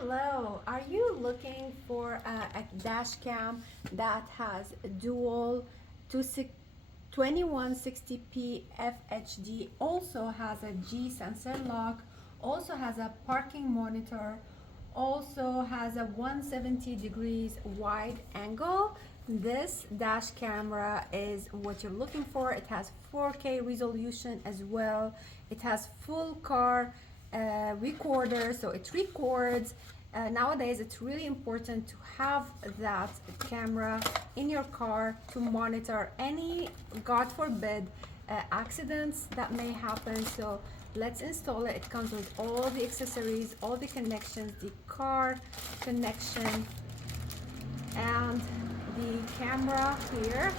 Hello, are you looking for a dash cam that has dual 2160p FHD, also has a G sensor lock, also has a parking monitor, also has a 170 degrees wide angle? This dash camera is what you're looking for. It has 4K resolution as well. It has full car recorder, so it records. Nowadays it's really important to have that camera in your car to monitor any, God forbid, accidents that may happen. So let's install it. It comes with all the accessories, all the connections, the car connection and the camera here,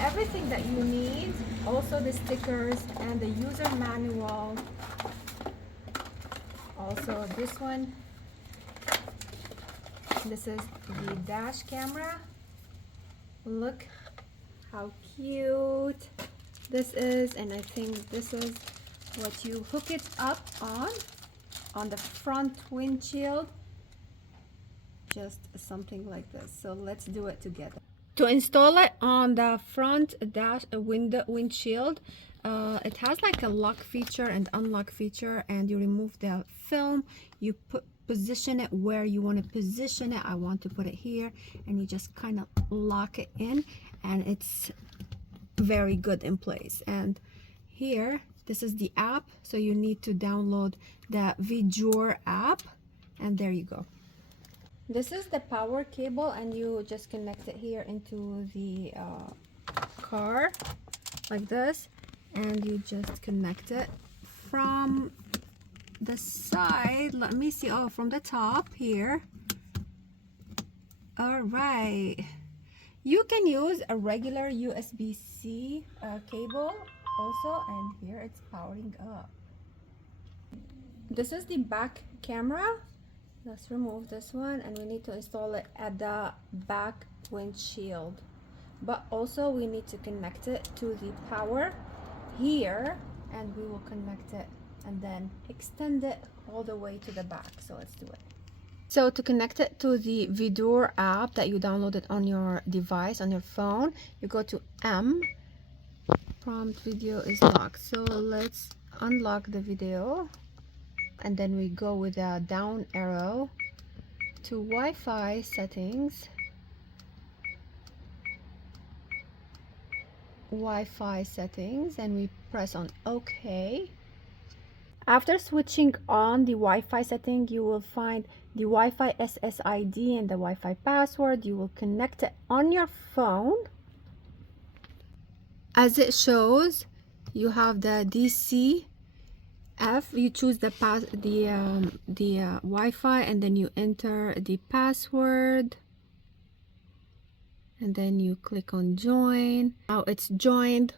everything that you need, also the stickers and the user manual. Also this one, this is the dash camera. Look how cute this is, and I think this is what you hook it up on the front windshield, just something like this. So let's do it together. To install it on the front dash windshield, it has like a lock feature and unlock feature, and you remove the film, you position it where you want to position it. I want to put it here, and you just kind of lock it in, and it's very good in place. And here, this is the app, so you need to download the VJour app, and there you go. This is the power cable, and you just connect it here into the car like this, and you just connect it from the side. Let me see. Oh, from the top here. All right, you can use a regular USB-C cable also, and here it's powering up. This is the back camera. Let's remove this one, and we need to install it at the back windshield, but also we need to connect it to the power here, and we will connect it and then extend it all the way to the back. So let's do it. So to connect it to the VJour app that you downloaded on your device, on your phone, you go to M, prompt video is locked. So let's unlock the video, and then we go with a down arrow to Wi-Fi settings. Wi-Fi settings, and we press on OK. After switching on the Wi-Fi setting, you will find the Wi-Fi SSID and the Wi-Fi password. You will connect it on your phone. As it shows, you have the DC F, you choose the Wi-Fi, and then you enter the password, and then you click on join. Now it's joined.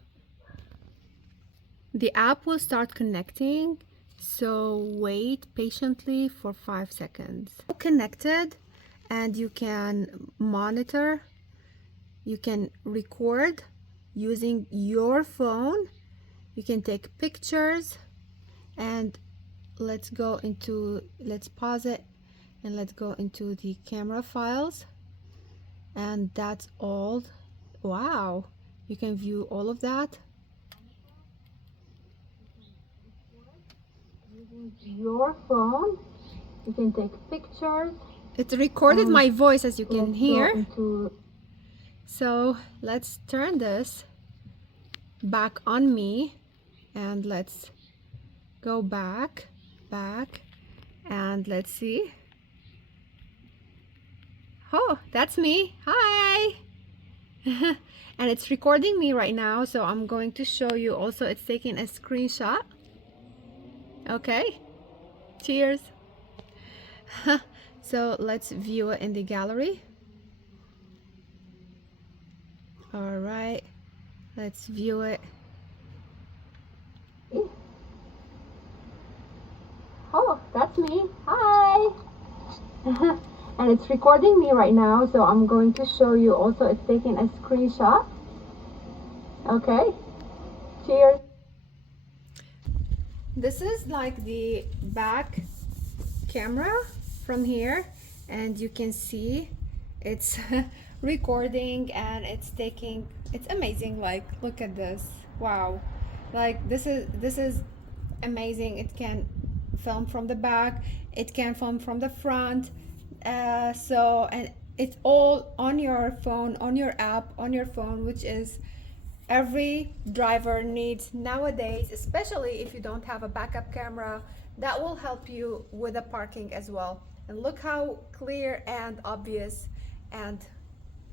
The app will start connecting, so wait patiently for 5 seconds. Connected, and you can monitor, you can record using your phone, you can take pictures. And let's pause it, and let's go into the camera files, and that's all. Wow, you can view all of that using your phone. You can take pictures. It recorded my voice, as you can hear. So let's turn this back on me, and let's go back, and let's see. Oh, that's me. Hi. And it's recording me right now, so I'm going to show you. Also, it's taking a screenshot. Okay, cheers. So let's view it in the gallery. All right, let's view it. Oh, that's me. Hi. And it's recording me right now, so I'm going to show you. Also, it's taking a screenshot. Okay, cheers. This is like the back camera, from here, and you can see it's recording and it's taking, it's amazing. Like, look at this. Wow. Like, this is amazing. It can film from the back, it can film from the front. So, and it's all on your phone, on your app, on your phone, which is every driver needs nowadays, especially if you don't have a backup camera. That will help you with the parking as well. And look how clear and obvious and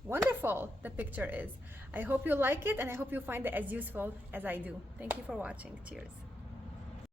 wonderful the picture is. I hope you like it, and I hope you find it as useful as I do. Thank you for watching. Cheers.